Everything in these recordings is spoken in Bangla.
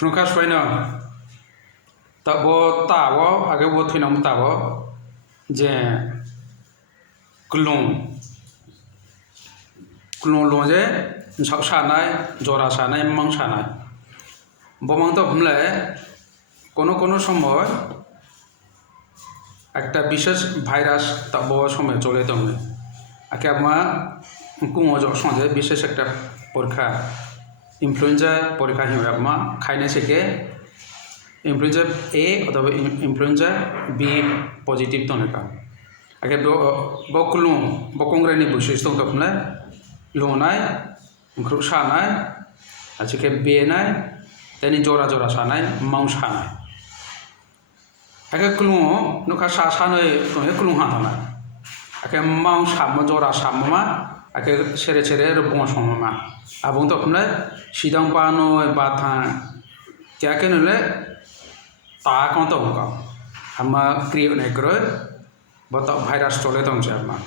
খুঁকা সয়ন তাব আগে ও থ যে ক্লুম ক্লুম ল যে সব সানায় জরা সানায় মাং সানায় বমাং তো হুমলে কোনো কোনো সময় একটা বিশেষ ভাইরাস তাব সময় চলে তো আমি আমার কুমো যখন বিশেষ একটা পরীক্ষা ইনফ্লুয়েঞ্জা পরীক্ষা হিমা খাইনে সেকে ইনফ্লুয়েঞ্জা এ অথবা ইনফ্লুয়েঞ্জা বি পজিটিভ তনেকা আগে বকলু বকংরানি বৈশিষ্ট্য তখনলাই লুনাই ओंख्रौ सानाय आथिखे बेनाय दानि जरा जरा सानाय माव सानाय आखे क्लुङाव नुखा सा सानै क्लुं हानाय आखे माव सामो जरा सामो मा 아까 세례 세례로 봉어 소마마 아봉도 없네 시당 바노 바탄 캬케는레 다 কম 온가 아마 크리오 네그로 বা ভাইরাস চলে তো আমার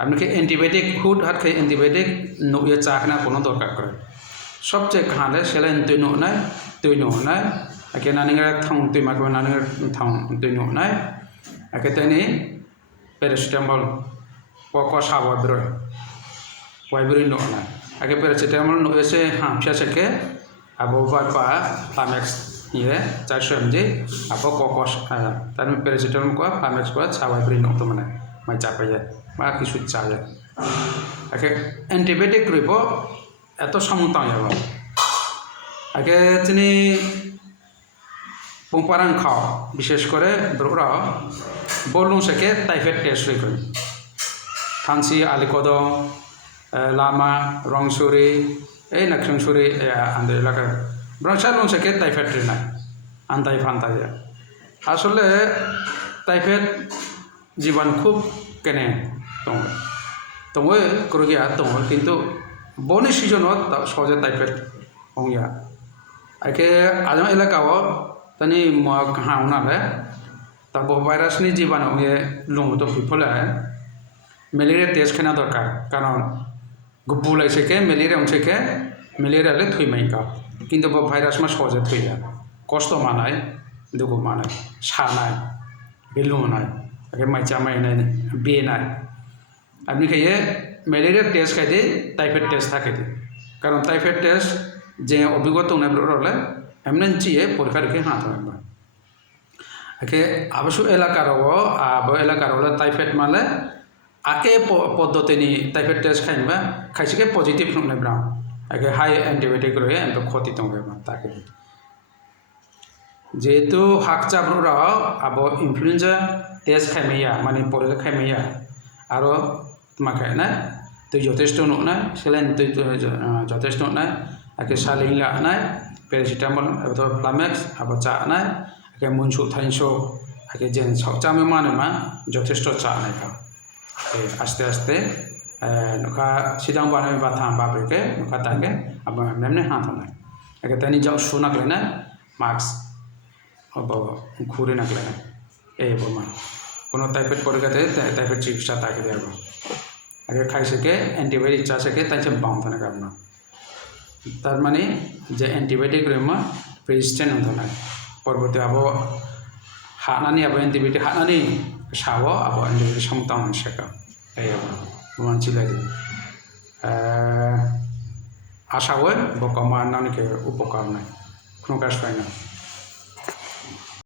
আপনাকে অ্যান্টিবায়োটিক ফুড হাত খেয়ে অ্যান্টিবায়োটিক নুয়ে চা খানা কোনো দরকার করে? সবচেয়ে খাঁলে সেলাইন তুই নো নাই, তুই নো নাই। একে নানিংরা থাউন তুই মাকে নানিংরা থাউন তুই নো নাই। একে তাই paracetamol pokashawadra waibri no na age paracetamol no ese hampsha sake abo var pa pamex ye 400 mg abo kokos তার প্যারাসিটামল কো পামেক্স কো সাবাইব্রিন নক্ত মানে মাই চাপাইয়া বা কিছু চালে আগে অ্যান্টিবায়োটিক রইব, এত সমতা যাব। আগে তিনি পোম্পারাং খাও, বিশেষ করে ওরা বলুন সেকে টাইফয়েড টেস্ট রই করি সানসি আলিকদম লামা রংসুরি এই নাকসুরি আমাদের এলাকার ব্রংসার লংসাকে টাইফেট্রি নাই আন্তাই ফান্তাই আসলে টাইফেট জীবাণু খুব কেনে দङ দङ কৰোগীয়া দङ কিন্তু বনি সিজনত সহজে টাইফয়েড হংয়া একে আজম এলাকাও তানি মগ হাওনালে তা ভাইরাসনি জীবাণু লুমতো বিফলে মেলেরিয়া টেস্ট খেনা দরকার। কারণ বুলাই সেকে মেলেরিয়া সেকে মেলেরিয়ালে থৈমাইকা কিন্তু ভাইরাস মা সহজে থৈয়া কষ্ট মানায় দুঃখ মানায় সানায় বেলুনায় আগে মাইচা মাইনায় বেনায় আপনি খাইয়ে মেলেরিয়া টেস্ট খাইতে টাইফয়েড টেস্ট থাকে কারণ টাইফয়েড টেস্ট যে অভিজ্ঞতা উনাই রলে, এমনি চিয়ে পরীক্ষা রেখে হাত একবার। একে আবশ্য এলাকারও আব এলাকার হলে টাইফয়েড মালে આકે পদ্ধতি તાઇફેડ টেস্ট খাইবা ખાઈ શકે પોઝિટિવ નું નેબ્રા আগে হাই অ্যান্টিবায়োটিক রয়ে এত ক্ষতি তঙ্গে তাকে। যেহেতু হাক চাপরা আবো ইনফ্লুয়েঞ্জা টেস্ট খাইমাইয়া মানে পরে খাইমাইয়া আর তোমাকে না তুই যথেষ্ট নাই না সেলাইন তুই যথেষ্ট নাই না একে সালিং লাগানায় প্যারাসিটামল অথবা ফ্লামেক্স আবার চা নাই একে মনসু থাইনসো একে জেন সব চা মানে মা যথেষ্ট চা আনায় আস্তে আস্তে বানাই বা থাম বাবরেকে নুখা তাকে আবার মেমনে হাত নাই একে তাই যাও শু নাকলে মাস্ক ঘুরে নাকলে এই বোমা কোনো টাইফয়েড পরীক্ষাতে টাইফয়েড চিকিৎসা তাকে দেবো আগে খাই সেকে, অ্যান্টিবায়োটিক চা সেকে, তাই সে বাম থাকে আপনার তার মানে যে অ্যান্টিবায়োটিক রেমা রেজিস্ট্যান্ট হতো না। পরবর্তী আবো হানানি আবো অ্যান্টিবায়োটিক হানানি সাবো আবো অ্যান্টিবায়োটিক সমতা সেকা এই মানসি লাগে আশা হয় বকা মা নানিকে উপকার নাই কোনো কাজ পায় না